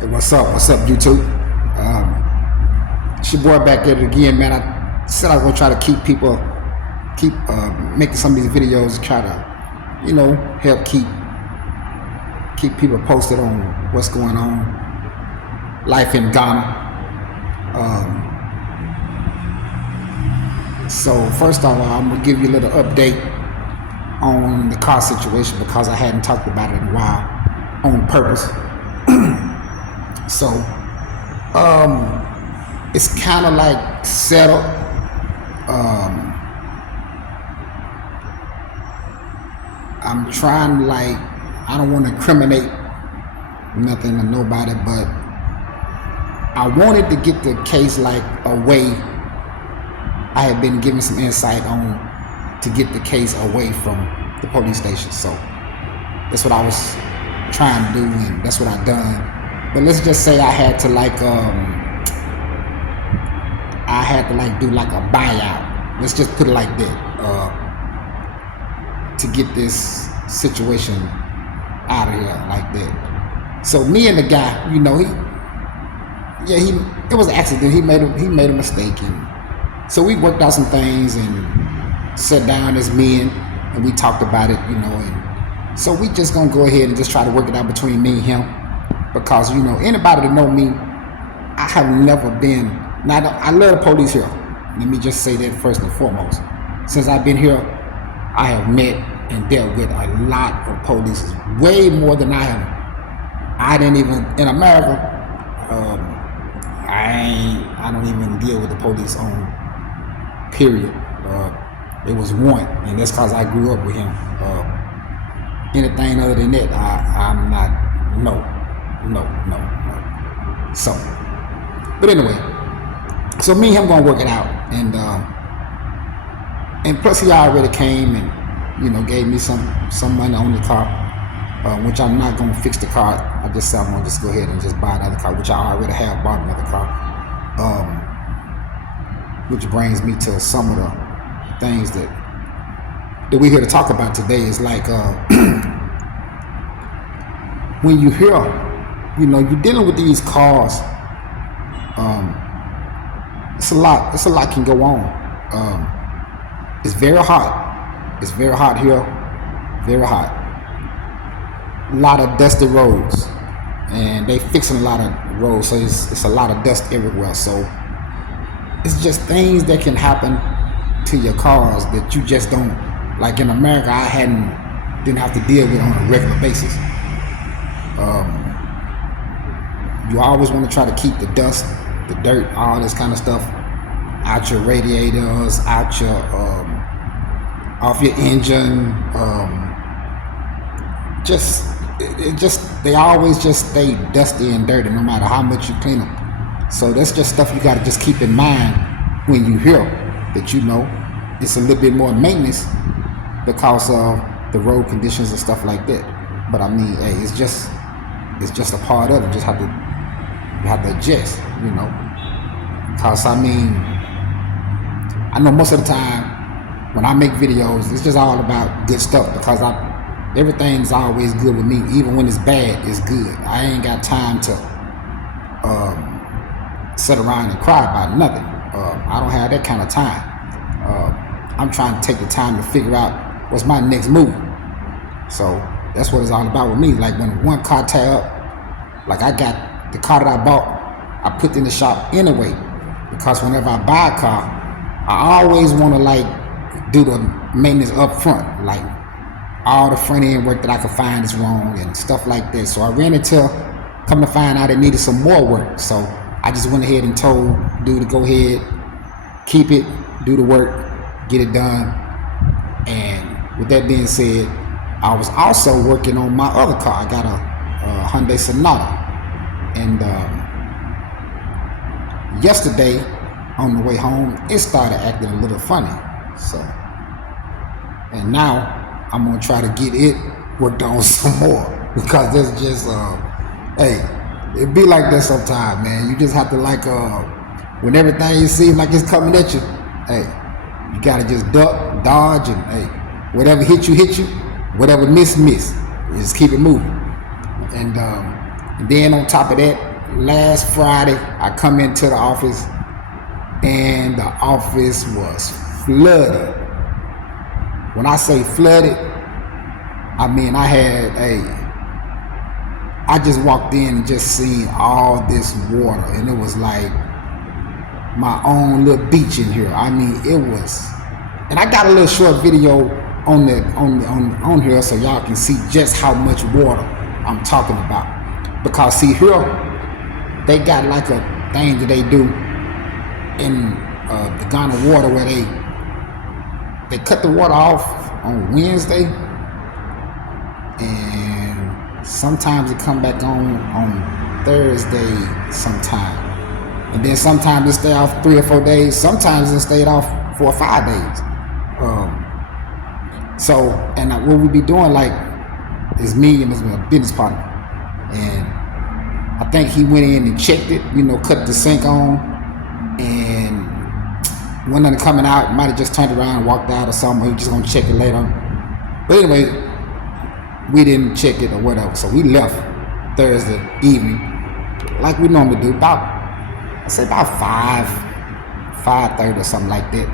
Hey, what's up? What's up, YouTube? It's your boy back at it again, man. I said I was gonna try to keep making some of these videos, try to, help keep people posted on what's going on, life in Ghana. So first of all, I'm gonna give you a little update on the car situation because I hadn't talked about it in a while on purpose. So it's kind of like settled. I'm trying, I don't want to incriminate nothing to nobody, but I wanted to get the case away. I had been given some insight on to get the case away from the police station. So that's what I was trying to do, and that's what I done. But let's just say I had to do a buyout. Let's just put it like that, to get this situation out of here like that. So me and the guy, it was an accident. He made a mistake, and so we worked out some things and sat down as men and we talked about it, and so we just gonna go ahead and just try to work it out between me and him. Because anybody that know me, I have never been. Now I love the police here. Let me just say that first and foremost. Since I've been here, I have met and dealt with a lot of police, way more than I have. I didn't even in America. I don't even deal with the police on period. It was one, and that's because I grew up with him. Anything other than that, I'm not. No. So, but anyway, so me and him gonna work it out, and plus he already came and gave me some money on the car, which I'm not gonna fix the car. I just said I'm gonna just go ahead and just buy another car, which I already have bought another car. Which brings me to some of the things that we're here to talk about today. Is when you hear. You're dealing with these cars. It's a lot can go on. It's very hot. It's very hot here. Very hot. A lot of dusty roads, and they fixing a lot of roads, so it's a lot of dust everywhere. So it's just things that can happen to your cars that you just don't. Like in America, I didn't have to deal with on a regular basis. You always want to try to keep the dust, the dirt, all this kind of stuff out your radiators, out your off your engine. They always just stay dusty and dirty no matter how much you clean them. So that's just stuff you got to just keep in mind when you hear that it's a little bit more maintenance because of the road conditions and stuff like that. But I mean, hey, it's just a part of it. You have to adjust, because I know most of the time when I make videos, it's just all about good stuff because everything's always good with me. Even when it's bad, it's good. I ain't got time to sit around and cry about nothing. I don't have that kind of time. I'm trying to take the time to figure out what's my next move. So that's what it's all about with me. Like when one car tear up, I got the car that I bought, I put in the shop anyway, because whenever I buy a car, I always want to do the maintenance up front, all the front end work that I could find is wrong and stuff like that. So I ran into, come to find out it needed some more work. So I just went ahead and told dude to go ahead, keep it, do the work, get it done. And with that being said, I was also working on my other car. I got a Hyundai Sonata. And yesterday on the way home, it started acting a little funny. So, and now I'm gonna try to get it worked on some more because that's just hey, it be like that sometimes, man. You just have to when everything seems like it's coming at you, hey, you gotta just duck, dodge, and hey, whatever hit you, whatever miss. Just keep it moving. And then on top of that, last Friday, I come into the office and the office was flooded. When I say flooded, I mean I just walked in and just seen all this water, and it was like my own little beach in here. I mean, it was, and I got a little short video on here so y'all can see just how much water I'm talking about. Because see here, they got like a thing that they do in the Ghana water where they cut the water off on Wednesday, and sometimes it come back on Thursday sometime. And then sometimes it stay off 3 or 4 days. Sometimes it stayed off 4 or 5 days. What we be doing, like, is me and my business partner. And I think he went in and checked it, cut the sink on. And when nothing coming out, might have just turned around and walked out or something. He was just going to check it later. But anyway, we didn't check it or whatever. So we left Thursday evening, like we normally do, about 5:30 or something like that.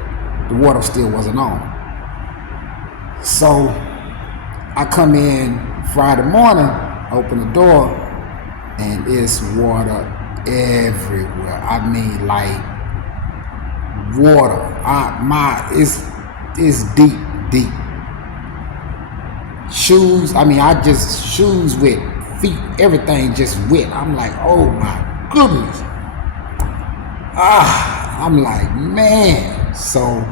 The water still wasn't on. So I come in Friday morning, open the door, and it's water everywhere. I mean, like, water. It's deep. Shoes, shoes wet, feet, everything just wet. I'm like, oh my goodness. I'm like, man. So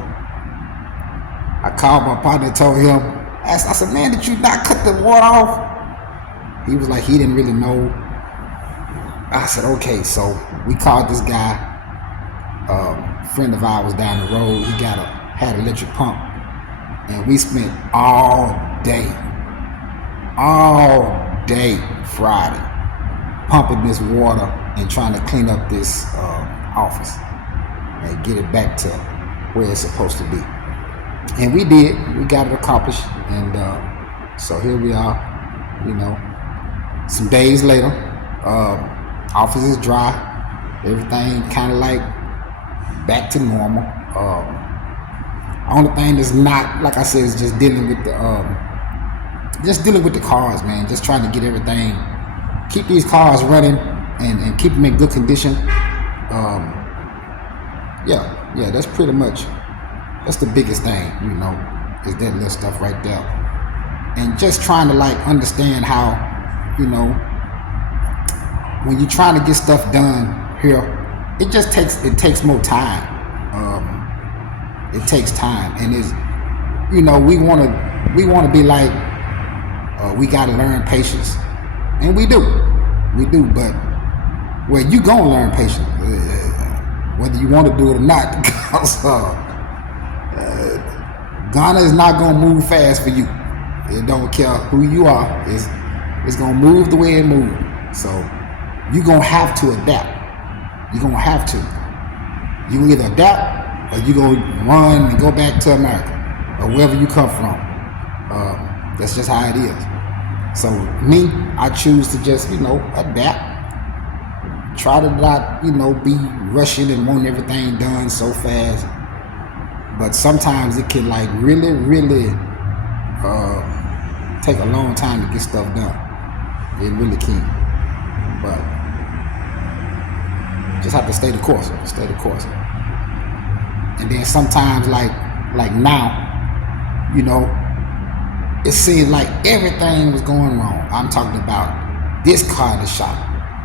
I called my partner and told him, I said, man, did you not cut the water off? He was like, he didn't really know. I said, okay. So we called this guy, friend of ours down the road. He had an electric pump, and we spent all day Friday pumping this water and trying to clean up this office and get it back to where it's supposed to be. And we did. We got it accomplished. And so here we are, some days later. Office is dry. Everything kind of like back to normal. Only thing that's not, like I said, is just dealing with the cars, man. Just trying to get everything, keep these cars running and keep them in good condition. Yeah, that's pretty much, that's the biggest thing, is that little stuff right there. And just trying to like understand how, when you're trying to get stuff done here, it takes more time. It takes time, and we want to be like, we got to learn patience, and we do, but well, you gonna learn patience, whether you want to do it or not, because Ghana is not gonna move fast for you. It don't care who you are. It's gonna move the way it moves. So you're gonna have to adapt. You're gonna have to. You can either adapt or you gonna run and go back to America or wherever you come from. That's just how it is. So me, I choose to just, adapt. Try to not, be rushing and wanting everything done so fast. But sometimes it can like really, really take a long time to get stuff done. It really can. But just have to stay the course. And then sometimes like now, it seems like everything was going wrong. I'm talking about this car in the shop,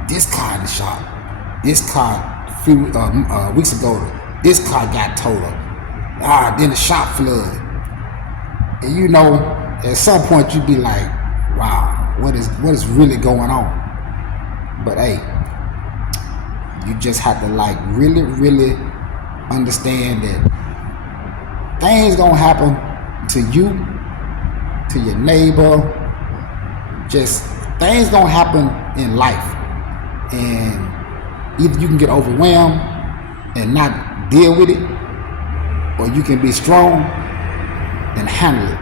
this car a few weeks ago, this car got towed up. Then the shop flooded. And at some point you'd be like, wow, what is really going on? But hey, you just have to like really, really understand that things gonna happen to you, to your neighbor. Just things gonna happen in life, and either you can get overwhelmed and not deal with it, or you can be strong and handle it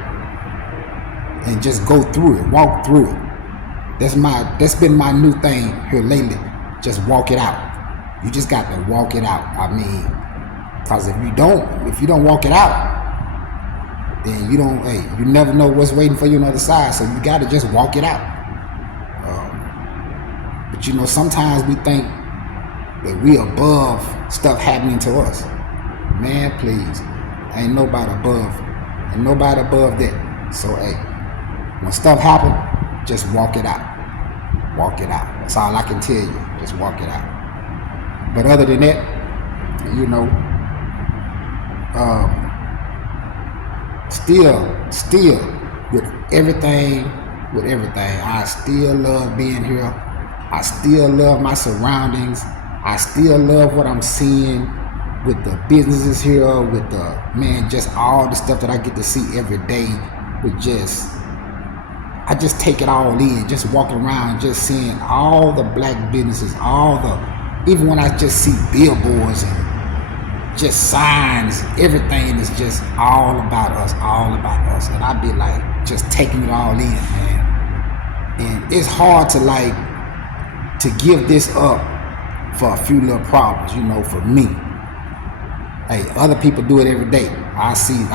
and just go through it, walk through it. That's been my new thing here lately. just walk it out. You just got to walk it out. I mean, because if you don't walk it out, then you never know what's waiting for you on the other side. So you got to just walk it out. But sometimes we think that we above stuff happening to us. Man, please, ain't nobody above that. So when stuff happen, just walk it out. Walk it out. That's all I can tell you. Just walk it out. But other than that, still with everything, I still love being here. I still love my surroundings. I still love what I'm seeing with the businesses here, with just all the stuff that I get to see every day. I just take it all in, just walking around, just seeing all the black businesses, even when I just see billboards and just signs, everything is just all about us. And I be like, just taking it all in, man. And it's hard to give this up for a few little problems, for me. Hey, other people do it every day. I see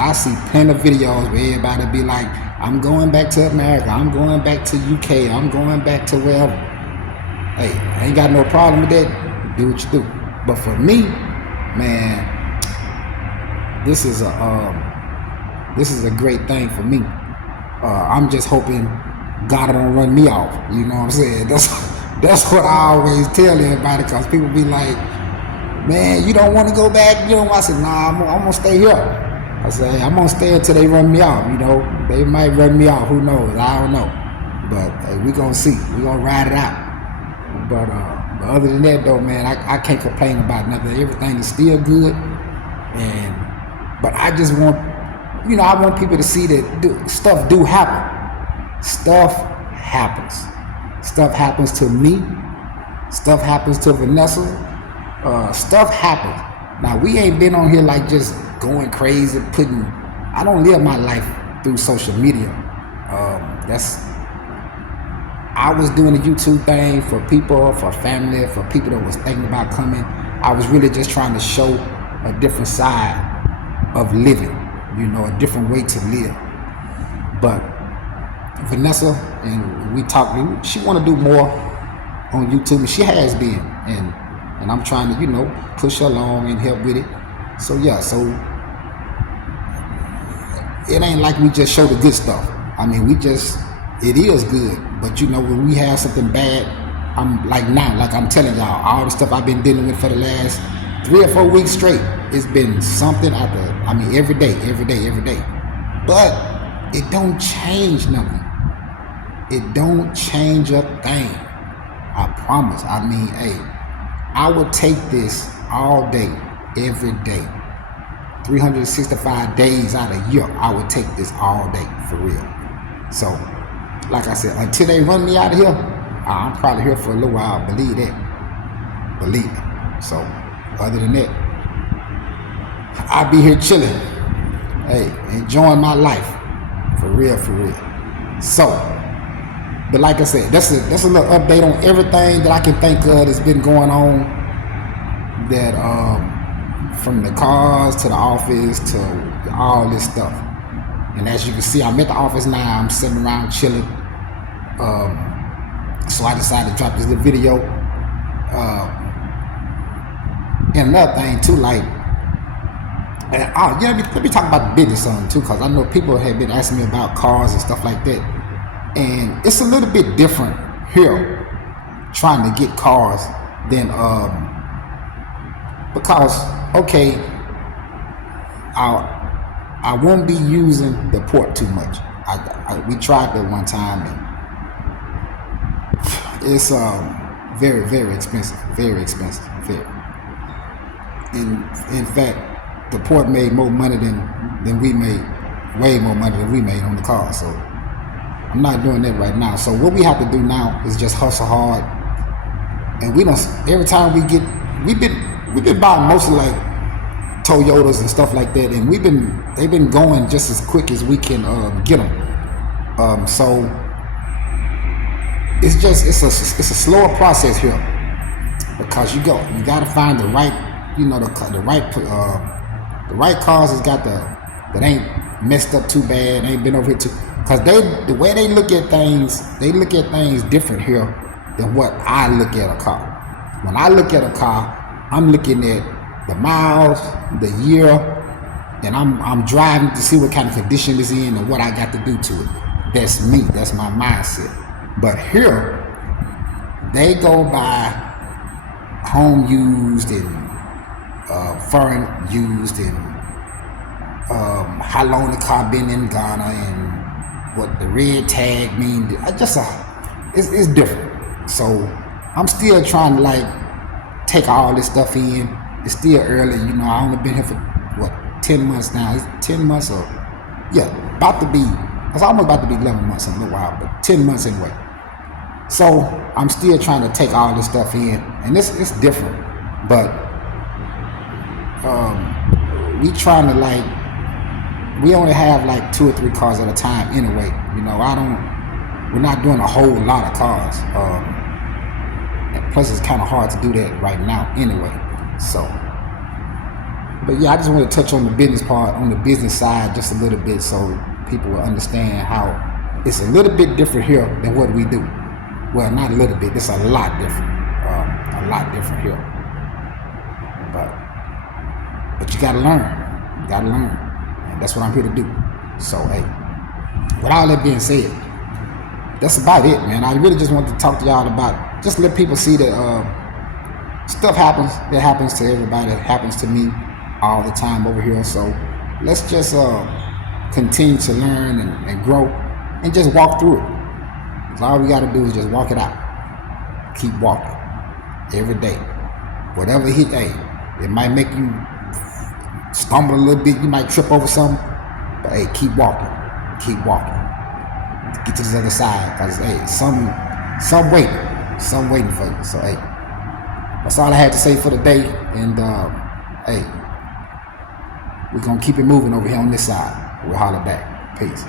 plenty of videos where everybody be like, I'm going back to America, I'm going back to UK, I'm going back to wherever. Hey, I ain't got no problem with that. Do what you do. But for me, man, this is a great thing for me. I'm just hoping God don't run me off. You know what I'm saying? That's what I always tell everybody, because people be like, man, you don't want to go back? I said, nah, I'm gonna stay here. I said, hey, I'm gonna stay until they run me off. They might run me off. Who knows? I don't know. But we gonna see. We gonna ride it out. But other than that, though, man, I can't complain about nothing. Everything is still good. But I just want, I want people to see that stuff do happen. Stuff happens. Stuff happens to me. Stuff happens to Vanessa. Stuff happens. Now, we ain't been on here like just going crazy, I don't live my life through social media. I was doing the YouTube thing for people, for family, for people that was thinking about coming. I was really just trying to show a different side of living, a different way to live. But Vanessa, and we talked, she want to do more on YouTube, and she has been, and I'm trying to, push her along and help with it. So it ain't like we just show the good stuff. I mean, it is good, but when we have something bad, I'm like I'm telling y'all, all the stuff I've been dealing with for the last 3 or 4 weeks straight, it's been something every day. But it don't change nothing. It don't change a thing. I promise. I mean, hey, I would take this all day, every day. 365 days out of a year, I would take this all day, for real. So, like I said, until they run me out of here, I'm probably here for a little while, believe that. Believe it. So, other than that, I'll be here chilling. Hey, enjoying my life. For real. So, but like I said, that's a little update on everything that I can think of that's been going on. That from the cars to the office to all this stuff. And as you can see, I'm at the office now. I'm sitting around chilling. So I decided to drop this little video. And another thing too, let me talk about the business on too, because I know people have been asking me about cars and stuff like that. And it's a little bit different here, trying to get cars than because, okay, I won't be using the port too much. We tried that one time, and it's very, very expensive. In fact, the port made more money than we made, way more money than we made on the car. So I'm not doing that right now. So what we have to do now is just hustle hard, and every time we've been buying mostly like Toyotas and stuff like that, and they've been going just as quick as we can get them. So it's a slower process here. because you gotta find the right, the right cars has got that ain't messed up too bad, ain't been over here too. Because the way they look at things different here than what I look at a car. When I look at a car, I'm looking at the miles, the year, and I'm driving to see what kind of condition it's in and what I got to do to it. That's me. That's my mindset. But here, they go by home used and foreign used and how long the car been in Ghana and what the red tag mean. It's different. So I'm still trying to like take all this stuff in. It's still early, I only been here for 10 months now. It's 10 months or it's almost about to be 11 months in a little while, but 10 months anyway. So I'm still trying to take all this stuff in, and it's different. But we trying to we only have like 2 or 3 cars at a time anyway. We're not doing a whole lot of cars. And plus it's kind of hard to do that right now anyway. So, but yeah, I just want to touch on the business part, on the business side just a little bit so people will understand how it's a little bit different here than what we do. Well, not a little bit, it's a lot different. Here. But you gotta learn. And that's what I'm here to do. So, hey, with all that being said, that's about it, man. I really just wanted to talk to y'all about, just let people see that stuff happens. That happens to everybody. It happens to me all the time over here. So let's just continue to learn and grow and just walk through it. All we got to do is just walk it out. Keep walking every day. Whatever hit, it might make you stumble a little bit. You might trip over something, but hey, keep walking. Get to this other side, because some waiting for you. So hey, that's all I had to say for the day. And hey, we're gonna keep it moving over here on this side. We'll holler back. Peace.